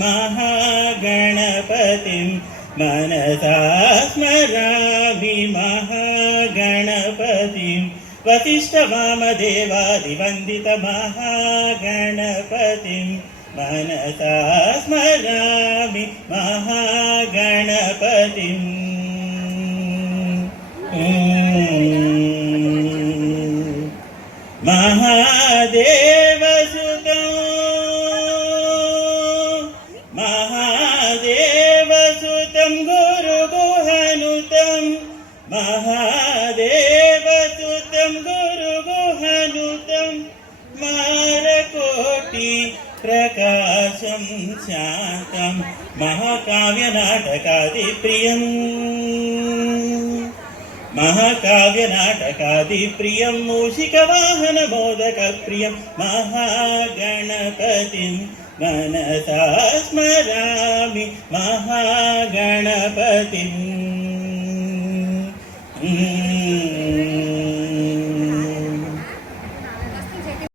महागणपतिं मनसा स्मरामि महागणपतिं वसिष्ठवामदेवादिवन्दितमहागणपतिं मनसा स्मरामि महागणपतिं महादेवसुतं गुरुगुहनुतं महादेवसुतं गुरुगुहनुतं मारकोटि प्रकाशं शान्तं महाकाव्यनाटकादिप्रियं महाकाव्यनाटकादिप्रियं मूषिकवाहनमोदकप्रियं महागणपतिं मनसा स्मरामि महागणपतिं